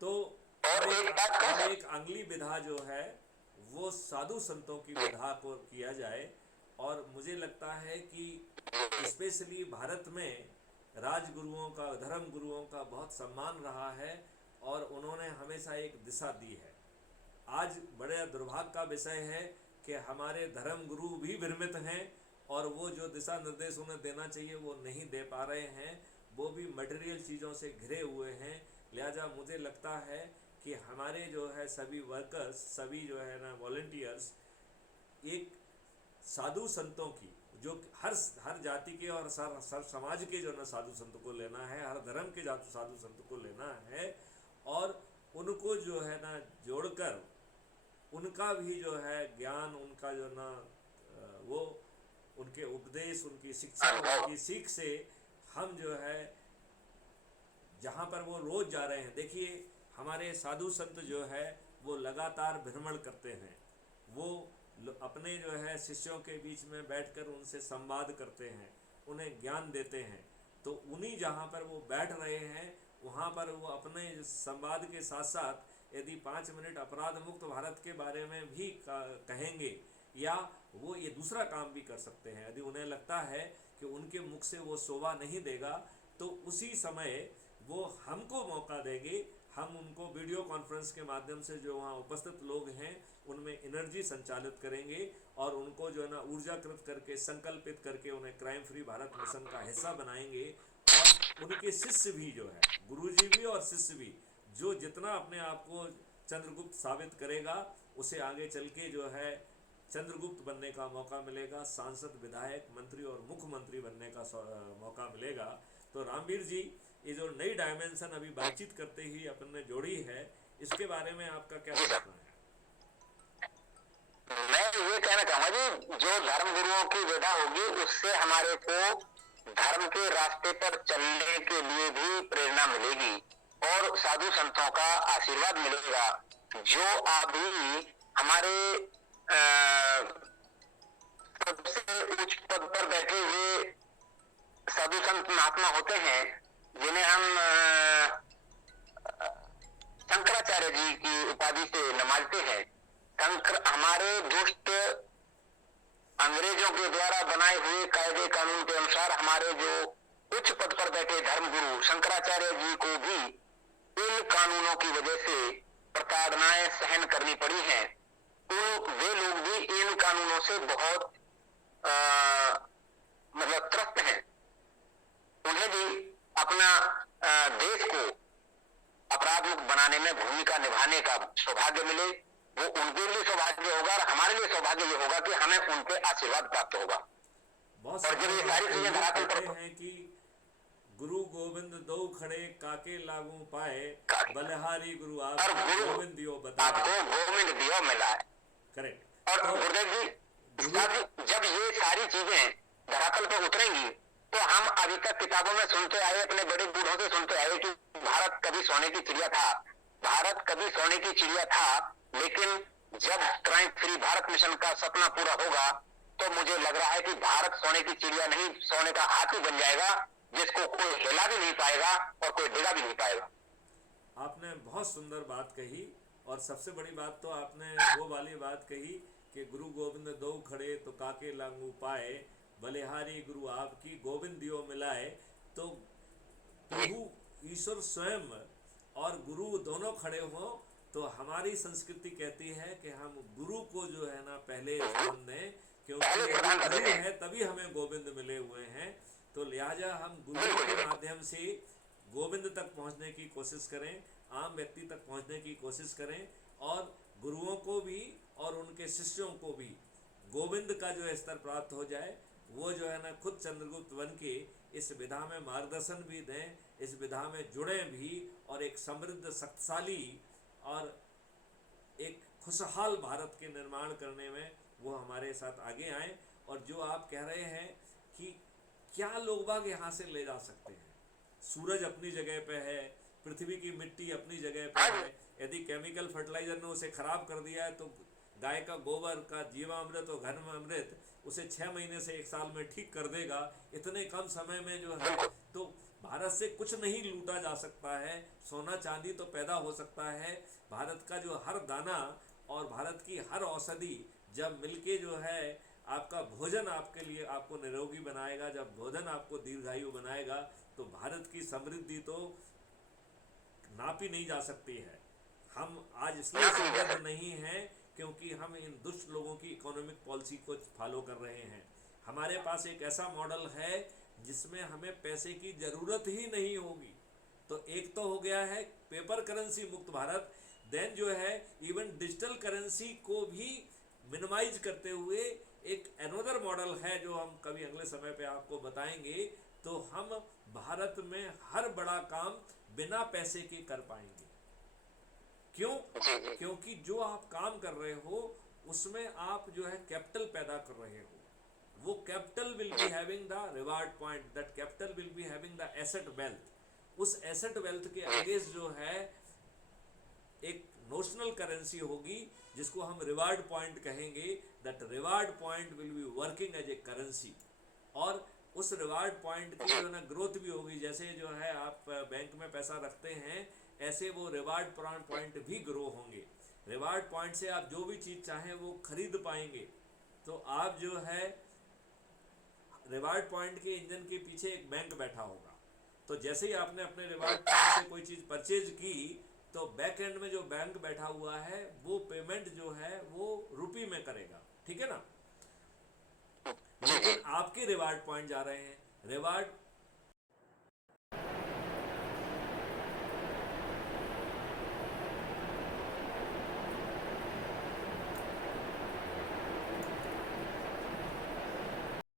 तो और एक बात कह अब सक। एक अगली विधा जो है वो साधु संतों की जी विधा को किया जाए। और मुझे लगता है कि जी स्पेशली भारत में राजगुरुओं का, धर्म गुरुओं का बहुत सम्मान रहा है और उन्होंने हमेशा एक दिशा दी है। आज बड़े दुर्भाग्य का विषय है कि हमारे धर्म गुरु भी भ्रमित हैं और वो जो दिशा निर्देश उन्हें देना चाहिए वो नहीं दे पा रहे हैं। वो भी मटेरियल चीज़ों से घिरे हुए हैं। लिहाजा मुझे लगता है कि हमारे जो है सभी वर्कर्स, सभी जो है ना वॉल्टियर्स, एक साधु संतों की, जो हर हर जाति के और सर समाज के जो ना साधु संत को लेना है, हर धर्म के साधु संत को लेना है और उनको जो है ना जोड़कर उनका भी जो है ज्ञान, उनका जो ना वो उनके उपदेश, उनकी शिक्षा, अनुभव। उनकी सीख से हम जो है जहाँ पर वो रोज़ जा रहे हैं। देखिए हमारे साधु संत जो है वो लगातार भ्रमण करते हैं। वो अपने जो है शिष्यों के बीच में बैठकर उनसे संवाद करते हैं, उन्हें ज्ञान देते हैं। तो उन्हीं जहाँ पर वो बैठ रहे हैं वहाँ पर वो अपने संवाद के साथ साथ यदि 5 मिनट अपराध मुक्त भारत के बारे में भी कहेंगे, या वो ये दूसरा काम भी कर सकते हैं। यदि उन्हें लगता है कि उनके मुख से वो शोभा नहीं देगा तो उसी समय वो हमको मौका देंगे। हम उनको वीडियो कॉन्फ्रेंस के माध्यम से जो वहाँ उपस्थित लोग हैं उनमें एनर्जी संचालित करेंगे और उनको जो है ना ऊर्जाकृत करके, संकल्पित करके उन्हें क्राइम फ्री भारत मिशन का हिस्सा बनाएंगे। और उनके शिष्य भी जो है, गुरुजी भी और शिष्य भी, जो जितना अपने आप को चंद्रगुप्त साबित करेगा उसे आगे चल के जो है चंद्रगुप्त बनने का मौका मिलेगा, सांसद, विधायक, मंत्री और मुख्यमंत्री बनने का मौका मिलेगा। तो रामवीर जी, ये जो नई डायमेंशन अभी बातचीत करते ही अपन ने जोड़ी है, इसके बारे में आपका क्या जी सर, सोचना है? मैं ये कहना चाहूंगा जी, जो धर्म गुरुओं की विदा होगी उससे हमारे को धर्म के रास्ते पर चलने के लिए भी प्रेरणा मिलेगी और साधु संतों का आशीर्वाद मिलेगा। जो अभी हमारे सबसे उच्च पद पर बैठे हुए साधु संत महात्मा होते हैं, जिन्हें हम शंकराचार्य जी की उपाधि से नवाजते हैं। शंकर हमारे दुष्ट अंग्रेजों के द्वारा बनाए हुए कायदे कानून के अनुसार हमारे जो उच्च पद पर बैठे धर्मगुरु शंकराचार्य जी को भी इन कानूनों की वजह से प्रताड़नाएं सहन करनी पड़ी हैं। वे लोग भी इन कानूनों से बहुत मतलब त्रस्त हैं। उन्हें भी अपना देश को अपराध मुक्त बनाने में भूमिका निभाने का सौभाग्य मिले। वो उनके लिए सौभाग्य होगा और हमारे लिए सौभाग्य ये होगा कि हमें उनके आशीर्वाद प्राप्त होगा। बहुत और जब सुंदर ये बात सारी चीजें कही। धरातल कहते पर हैं कि गुरु गोविंद दो खड़े काके लागू पाए, बलिहारी गुरु और आपकी गुरु गोविंद दियो बताए। आपको गोविंद दियो मिला है। करेक्ट। और तो गुरुदेव जी, गुरु, जब ये सारी चीजें धरातल पर उतरेंगी तो हम अभी तक किताबों में सुनते आए, अपने बड़े बूढ़ों से सुनते आए कि भारत कभी सोने की चिड़िया था, भारत कभी सोने की चिड़िया था। लेकिन जब क्राइम फ्री भारत मिशन का सपना पूरा होगा तो मुझे लग रहा है कि भारत सोने की चिड़िया नहीं, सोने का हाथी बन जाएगा, जिसको कोई हिला भी नहीं पाएगा और कोई डिगा भी नहीं पाएगा। आपने बहुत सुंदर बात कही। और सबसे बड़ी बात तो आपने वो वाली बात कही कि गुरु गोविंद दो खड़े तो काके लांगू पाए, बलिहारी गुरु आपकी गोविंद दियो मिलाए। तो जी प्रभु ईश्वर स्वयं और गुरु दोनों खड़े हों तो हमारी संस्कृति कहती है कि हम गुरु को जो है ना पहले स्थान दें, क्योंकि पहले यदि प्रधानता गुरु देते हैं। है तभी हमें गोविंद मिले हुए हैं। तो लिहाजा हम गुरुओं बिल्कुल जी के बिल्कुल। माध्यम से गोविंद तक पहुंचने की कोशिश करें, आम व्यक्ति तक पहुंचने की कोशिश करें और गुरुओं को भी और उनके शिष्यों को भी गोविंद का जो स्तर प्राप्त हो जाए। वो जो है ना खुद चंद्रगुप्त बन के इस विधा में मार्गदर्शन भी दें, इस विधा में जुड़ें भी और एक समृद्ध, शक्तिशाली और एक खुशहाल भारत के निर्माण करने में वो हमारे साथ आगे आएँ। और जो आप कह रहे हैं कि क्या लोग बाग यहाँ से ले जा सकते हैं, सूरज अपनी जगह पे है, पृथ्वी की मिट्टी अपनी जगह पे हाँ है। जी यदि केमिकल फर्टिलाइजर ने उसे खराब कर दिया है तो गाय का गोबर का जीवामृत और घन अमृत उसे 6 महीने से 1 साल में ठीक कर देगा, इतने कम समय में जो है। बिल्कुल। तो भारत से कुछ नहीं लूटा जा सकता है, सोना चांदी तो पैदा हो सकता है, भारत का जो हर दाना और भारत की हर औषधि जब मिलके जो है आपका भोजन आपके लिए आपको निरोगी बनाएगा, जब भोजन आपको दीर्घायु बनाएगा, तो भारत की समृद्धि तो नापी नहीं जा सकती है। हम आज इसलिए समृद्ध नहीं हैं क्योंकि हम इन दुष्ट लोगों की इकोनॉमिक पॉलिसी को फॉलो कर रहे हैं। हमारे पास एक ऐसा मॉडल है जिसमें हमें पैसे की ज़रूरत ही नहीं होगी। तो एक तो हो गया है पेपर करेंसी मुक्त भारत, देन जो है इवन डिजिटल करेंसी को भी मिनिमाइज करते हुए एक अनदर मॉडल है जो हम कभी अगले समय पे आपको बताएंगे। तो हम भारत में हर बड़ा काम बिना पैसे के कर पाएंगे। क्यों? क्योंकि जो आप काम कर रहे हो उसमें आप जो है कैपिटल पैदा कर रहे हो, वो capital will be having the reward point, that capital will be having the asset wealth. उस एसेट वेल्थ के अगेंस्ट जो है एक नोशनल करेंसी होगी जिसको हम रिवार्ड पॉइंट कहेंगे, that reward point will be working as a currency. और उस रिवार्ड पॉइंट की जो है ना ग्रोथ भी होगी, जैसे जो है आप बैंक में पैसा रखते हैं ऐसे वो रिवार्ड पॉइंट भी ग्रो होंगे। रिवार्ड पॉइंट से आप जो भी चीज़ चाहें वो खरीद पाएंगे। तो आप जो है रिवार्ड पॉइंट के इंजन के पीछे एक बैंक बैठा होगा, तो जैसे ही आपने अपने रिवार्ड पॉइंट से कोई चीज़ परचेज की तो बैक एंड में जो बैंक बैठा हुआ है वो पेमेंट जो है वो रुपये में करेगा, ठीक है ना। लेकिन आपके रिवार्ड पॉइंट जा रहे हैं, रिवार्ड